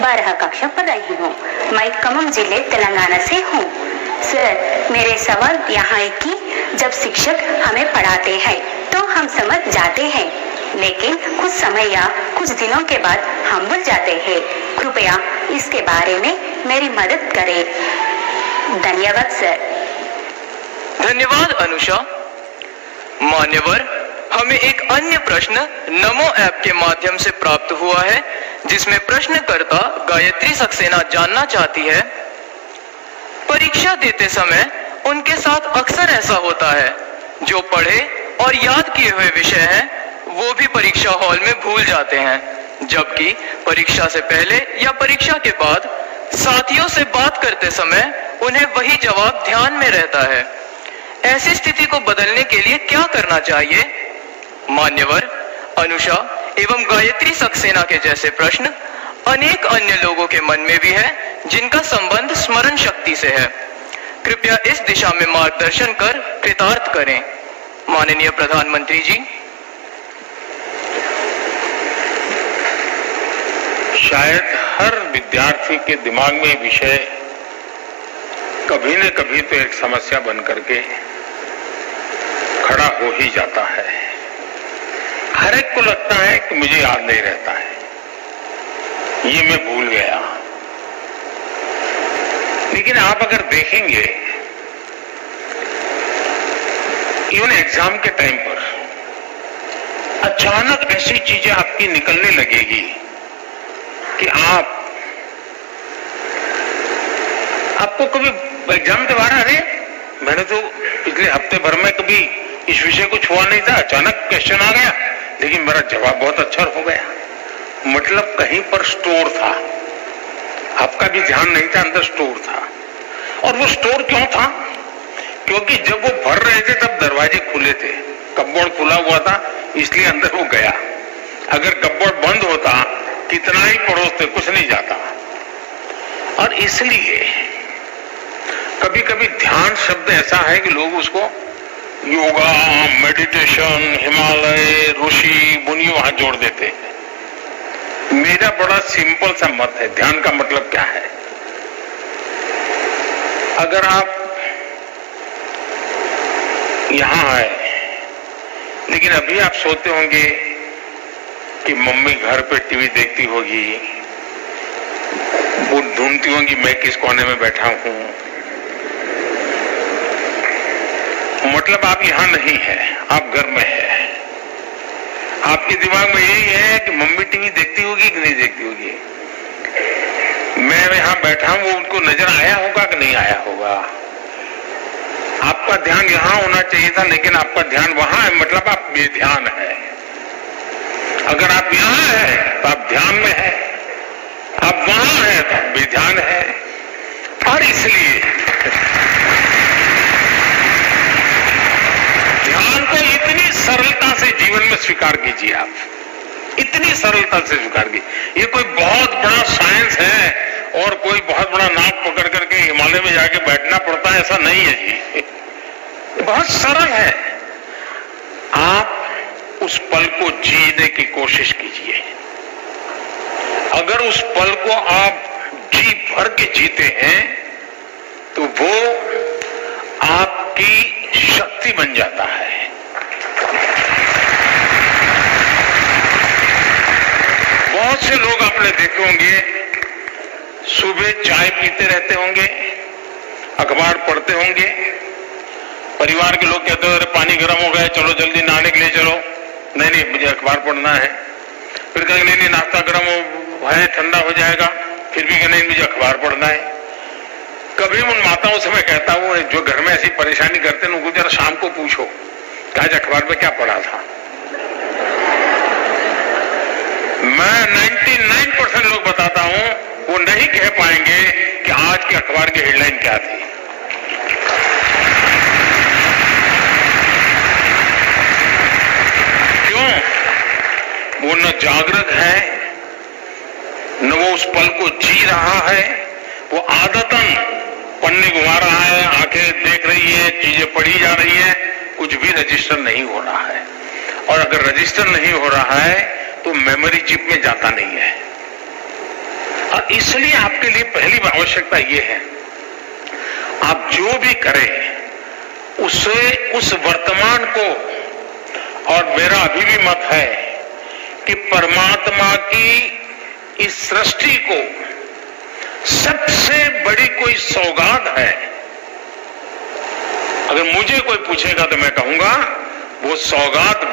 12 कक्षा पढ़ रही हूँ। मैं खम्मम जिले तेलंगाना से हूँ। सर, मेरे सवाल यहाँ है कि जब शिक्षक हमें पढ़ाते हैं तो हम समझ जाते हैं, लेकिन कुछ समय या कुछ दिनों के बाद हम भूल जाते हैं। कृपया इसके बारे में मेरी मदद करें। धन्यवाद सर। धन्यवाद अनुषा। मान्यवर, हमें एक अन्य प्रश्न नमो ऐप के माध्यम से प्राप्त हुआ है, जिसमें प्रश्नकर्ता गायत्री सक्सेना जानना चाहती है, परीक्षा देते समय उनके साथ अक्सर ऐसा होता है, जो पढ़े और याद किए हुए विषय हैं वो भी परीक्षा हॉल में भूल जाते हैं, जबकि परीक्षा से पहले या परीक्षा के बाद साथियों से बात करते समय उन्हें वही जवाब ध्यान में रहता है। ऐसी स्थिति को बदलने के लिए क्या करना चाहिए? मान्यवर, अनुषा एवं गायत्री सक्सेना के जैसे प्रश्न अनेक अन्य लोगों के मन में भी है, जिनका संबंध स्मरण शक्ति से है। कृपया इस दिशा में मार्गदर्शन कर कृतार्थ करें। माननीय प्रधानमंत्री जी। शायद हर विद्यार्थी के दिमाग में विषय कभी न कभी तो एक समस्या बन करके खड़ा हो ही जाता है। हर एक को लगता है कि मुझे याद नहीं रहता है, ये मैं भूल गया। लेकिन आप अगर देखेंगे, इवन एग्जाम के टाइम पर अचानक ऐसी चीजें आपकी निकलने लगेगी कि आपको कभी एग्जाम के बारे, अरे मैंने तो पिछले हफ्ते भर में कभी इस विषय को छुआ नहीं था, अचानक क्वेश्चन आ गया, लेकिन मेरा जवाब बहुत अच्छा हो गया। मतलब कहीं पर स्टोर था, आपका भी ध्यान नहीं था, अंदर स्टोर था। और वो स्टोर क्यों था? क्योंकि जब वो भर रहे थे तब दरवाजे खुले थे, कपबोर्ड खुला हुआ था, इसलिए अंदर वो गया। अगर कपबोर्ड बंद होता, कितना ही पड़ोसते, कुछ नहीं जाता। और इसलिए कभी कभी ध्यान शब्द ऐसा है कि लोग उसको योगा, मेडिटेशन, हिमालय, ऋषि, मुनि वहां जोड़ देते हैं। मेरा बड़ा सिंपल सा मत है, ध्यान का मतलब क्या है? अगर आप यहां आए, लेकिन अभी आप सोते होंगे कि मम्मी घर पे टीवी देखती होगी, वो ढूंढती होंगी मैं किस कोने में बैठा हूं। मतलब आप यहां नहीं है, आप घर में है। आपके दिमाग में यही है कि मम्मी टीवी देखती होगी कि नहीं देखती होगी, मैं यहां बैठा हूं, वो उनको नजर आया होगा कि नहीं आया होगा। आपका ध्यान यहां होना चाहिए था, लेकिन आपका ध्यान वहां है, मतलब आप बेध्यान है। अगर आप यहां है तो आप ध्यान में है, आप वहां है तो आप बेध्यान है। और इसलिए ध्यान को इतनी सरलता से जीवन में स्वीकार कीजिए, आप इतनी सरलता से स्वीकार कीजिए। ये कोई बहुत बड़ा साइंस है और कोई बहुत बड़ा नाक पकड़ करके हिमालय में जाके बैठना पड़ता है, ऐसा नहीं है जी। बहुत सरल है। आप उस पल को जीने की कोशिश कीजिए। अगर उस पल को आप जी भर के जीते हैं तो वो आपकी शक्ति बन जाता है। बहुत से लोग आपने देखे होंगे, सुबह चाय पीते रहते होंगे, अखबार पढ़ते होंगे, परिवार के लोग कहते हो अरे पानी गर्म हो गया, चलो जल्दी नहाने के लिए चलो। नहीं नहीं, मुझे अखबार पढ़ना है। फिर कहेंगे नहीं नहीं, नाश्ता गर्म है, ठंडा हो जाएगा। फिर भी नहीं, मुझे अखबार पढ़ना है। कभी उन माताओं से मैं कहता हूं जो घर में ऐसी परेशानी करते हैं, उनको जरा शाम को पूछो कि आज अखबार में क्या पढ़ा था। मैं 99% लोग बताता हूं, वो नहीं कह पाएंगे कि आज के अखबार की हेडलाइन क्या थी। क्यों? वो न जागृत है, न वो उस पल को जी रहा है। वो आदतन पन्ने घुमा रहा है, आंखें देख रही है, चीजें पढ़ी जा रही है, कुछ भी रजिस्टर नहीं हो रहा है। और अगर रजिस्टर नहीं हो रहा है तो मेमोरी चिप में जाता नहीं है। और इसलिए आपके लिए पहली आवश्यकता यह है, आप जो भी करें उससे उस वर्तमान को, और मेरा अभी भी मत है कि परमात्मा की इस सृष्टि को सबसे बड़ी कोई सौगात है। अगर मुझे कोई पूछेगा तो मैं कहूंगा वो सौगात